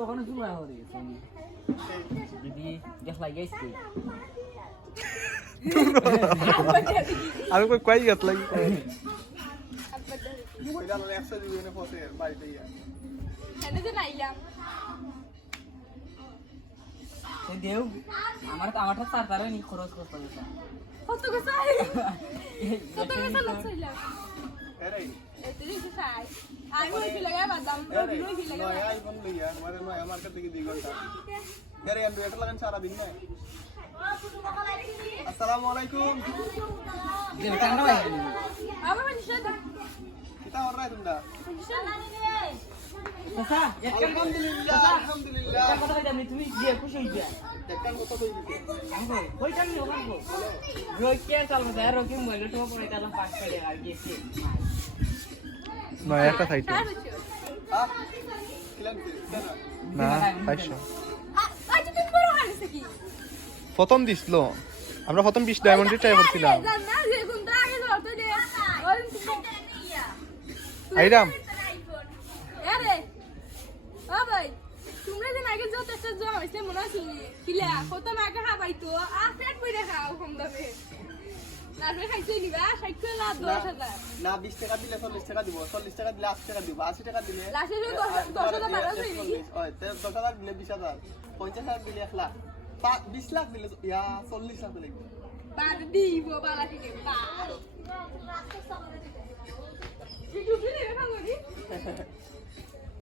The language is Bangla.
ওখানে জুমা হরে দিদি দেখলা গেছে আমি কই গেত লাগি কইলা না 100 দিবেন ফসে বাড়িতে ইয়া এনে যে নাইলাম দেও আমারটা চার তারে নি খরচ করতে দিতা কত গেছে কত গেছে লাগছিলাম এরে এতে দিছে সাই আমি ওই লাগা বাদাম ওই লাগা নয়া আইফোন লইয়া আমাদের নয়া মার্কেট থেকে 2 ঘন্টা এরে এন্ড এটা লাগান সারা দিন না আসসালামু আলাইকুম দেও টান্ডা ভাই আমার নিষেধ কিতা অর্ডার তোমরা চাচা আলহামদুলিল্লাহ আলহামদুলিল্লাহ একটা কথা কইতাম তুমি যে খুশি হইছা দেখেন কত কই দিতে আমগো কইতাম নি ওখানগো রই কে চালবে দা রকি মইলে তো পরে দাম 5 টাকা আর গেছে নয় একটা সাইট হ্যাঁ কিলাম কেন না 500 আজ তুমি বড় হারিছে কি প্রথম দিছিল আমরা প্রথম 20 ডায়মন্ড ট্রাই করছিলাম না যে কোনটা আগে ধরতে দে ওই আইরাম আরে ও ভাই তোমরা যে আগে যত একটা জমা হইছে মনে আছে কিলা কত মাকে খাবাইতো আর পেট বইরা খাও কম দামে না খাইছে নিবা 60 না 10000 না 20 টাকা দিলে 40 টাকা দিব 40 টাকা দিলে 80 টাকা দিব 80 টাকা দিলে লাস্টে 10000 বাড়া হইনি ওই তে 10000 দিলে 20000 50000 দিলে 1 লাখ 20 লাখ দিলে ইয়া 40 লাখ লাগবে বাদ দিব বালা থেকে বাদ ভিডিও দিলে খাবো নি